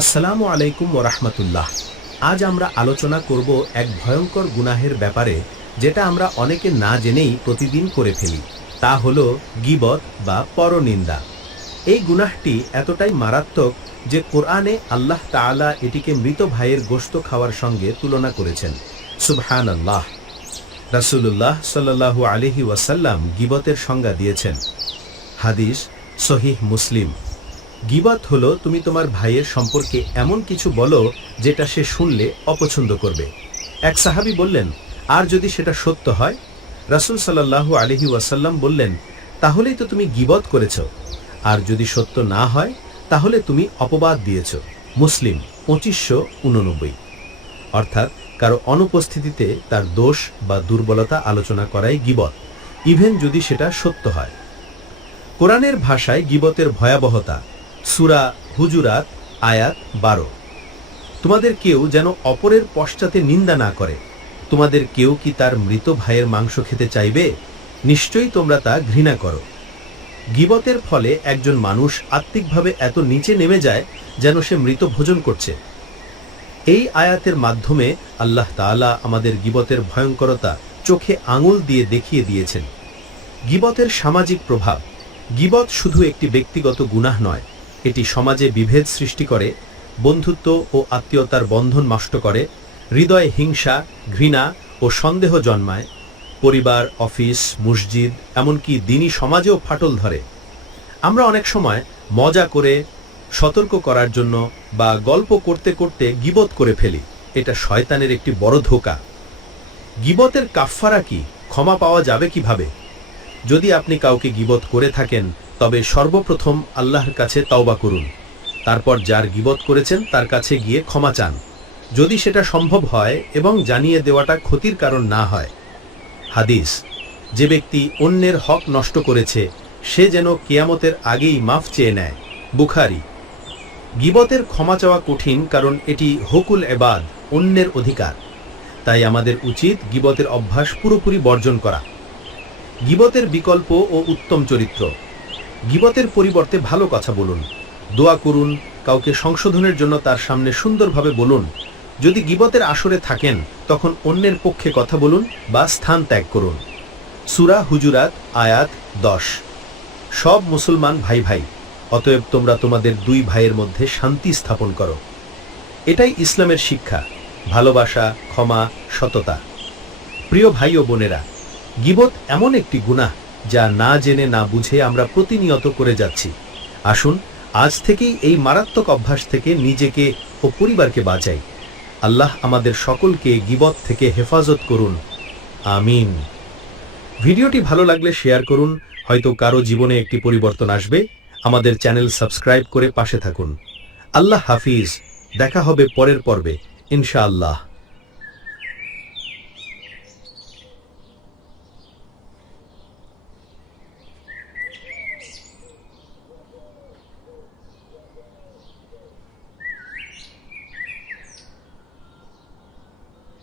আসসালামু আলাইকুম ওরহমতুল্লাহ আজ আমরা আলোচনা করব এক ভয়ঙ্কর গুনাহের ব্যাপারে, যেটা আমরা অনেকে না জেনেই প্রতিদিন করে ফেলি, তা হল গিবত বা পরনিন্দা। এই গুনাহটি এতটাই মারাত্মক যে কোরআনে আল্লাহ তাআলা এটিকে মৃত ভাইয়ের গোশত খাওয়ার সঙ্গে তুলনা করেছেন। সুবহান আল্লাহ রাসুল্লাহ সাল্লাহু আলহি ওয়াসাল্লাম গিবতের সংজ্ঞা দিয়েছেন। হাদিস সহিহ মুসলিম। গিবত হলো তুমি তোমার ভাইয়ের সম্পর্কে এমন কিছু বলো যেটা সে শুনলে অপছন্দ করবে। এক সাহাবি বললেন, আর যদি সেটা সত্য হয়? রাসূল সাল্লাল্লাহু আলহি ওয়াসাল্লাম বললেন, তাহলেই তো তুমি গিবত করেছ। আর যদি সত্য না হয়, তাহলে তুমি অপবাদ দিয়েছ। মুসলিম পঁচিশশো উননব্বই। অর্থাৎ কারও অনুপস্থিতিতে তার দোষ বা দুর্বলতা আলোচনা করাই গিবত। ইভেন যদি সেটা সত্য হয়। কোরআনের ভাষায় গিবতের ভয়াবহতা সুরা হুজুরাত, আয়াত বারো। তোমাদের কেউ যেন অপরের পশ্চাতে নিন্দা না করে। তোমাদের কেউ কি তার মৃত ভাইয়ের মাংস খেতে চাইবে? নিশ্চয়ই তোমরা তা ঘৃণা করো। গিবতের ফলে একজন মানুষ আত্মিকভাবে এত নিচে নেমে যায় যেন সে মৃত ভোজন করছে। এই আয়াতের মাধ্যমে আল্লাহ তাআলা আমাদের গিবতের ভয়ঙ্করতা চোখে আঙুল দিয়ে দেখিয়ে দিয়েছেন। গিবতের সামাজিক প্রভাব। গিবত শুধু একটি ব্যক্তিগত গুনাহ নয় এটি সমাজে বিভেদ সৃষ্টি করে, বন্ধুত্ব ও আত্মীয়তার বন্ধন নষ্ট করে, হৃদয়ে হিংসা, ঘৃণা ও সন্দেহ জন্মায়, পরিবার, অফিস, মসজিদ, এমনকি দিনী সমাজেও ফাটল ধরে। আমরা অনেক সময় মজা করে, সতর্ক করার জন্য বা গল্প করতে করতে গিবত করে ফেলি। এটা শয়তানের একটি বড় ধোকা। গিবতের কাফফারা কি? ক্ষমা পাওয়া যাবে কীভাবে? যদি আপনি কাউকে গিবত করে থাকেন তবে সর্বপ্রথম আল্লাহর কাছে তাওবা করুন। তারপর যার গিবত করেছেন তার কাছে গিয়ে ক্ষমা চান। যদি সেটা সম্ভব হয় এবং জানিয়ে দেওয়াটা ক্ষতির কারণ না হয়। হাদিস, যে ব্যক্তি অন্যের হক নষ্ট করেছে, সে যেন কেয়ামতের আগেই মাফ চেয়ে নেয়। বুখারি, গিবতের ক্ষমা চাওয়া কঠিন কারণ এটি হকুল এবাদ, অন্যের অধিকার। তাই আমাদের উচিত গিবতের অভ্যাস পুরোপুরি বর্জন করা। গিবতের বিকল্প ও উত্তম চরিত্র। গিবতের পরিবর্তে ভালো কথা বলুন। দোয়া করুন, কাউকে সংশোধনের জন্য তার সামনে সুন্দরভাবে বলুন। যদি গিবতের আসরে থাকেন, তখন অন্যের পক্ষে কথা বলুন বা স্থান ত্যাগ করুন। সুরা হুজুরাত, আয়াত দশ। সব মুসলমান ভাই ভাই, অতএব তোমরা তোমাদের দুই ভাইয়ের মধ্যে শান্তি স্থাপন করো। এটাই ইসলামের শিক্ষা, ভালোবাসা, ক্ষমা, সততা। প্রিয় ভাই ও বোনেরা, গিবত এমন একটি গুনাহ যা না জেনে না বুঝে আমরা প্রতিনিয়ত করে যাচ্ছি। আসুন, আজ থেকেই এই মারাত্মক অভ্যাস থেকে নিজেকে ও পরিবারকে বাঁচাই। আল্লাহ আমাদের সকলকে গিবত থেকে হেফাজত করুন। আমিন। ভিডিওটি ভালো লাগলে শেয়ার করুন, হয়তো কারও জীবনে একটি পরিবর্তন আসবে। আমাদের চ্যানেল সাবস্ক্রাইব করে পাশে থাকুন। আল্লাহ হাফিজ, দেখা হবে পরের পর্বে, ইনশাআল্লাহ।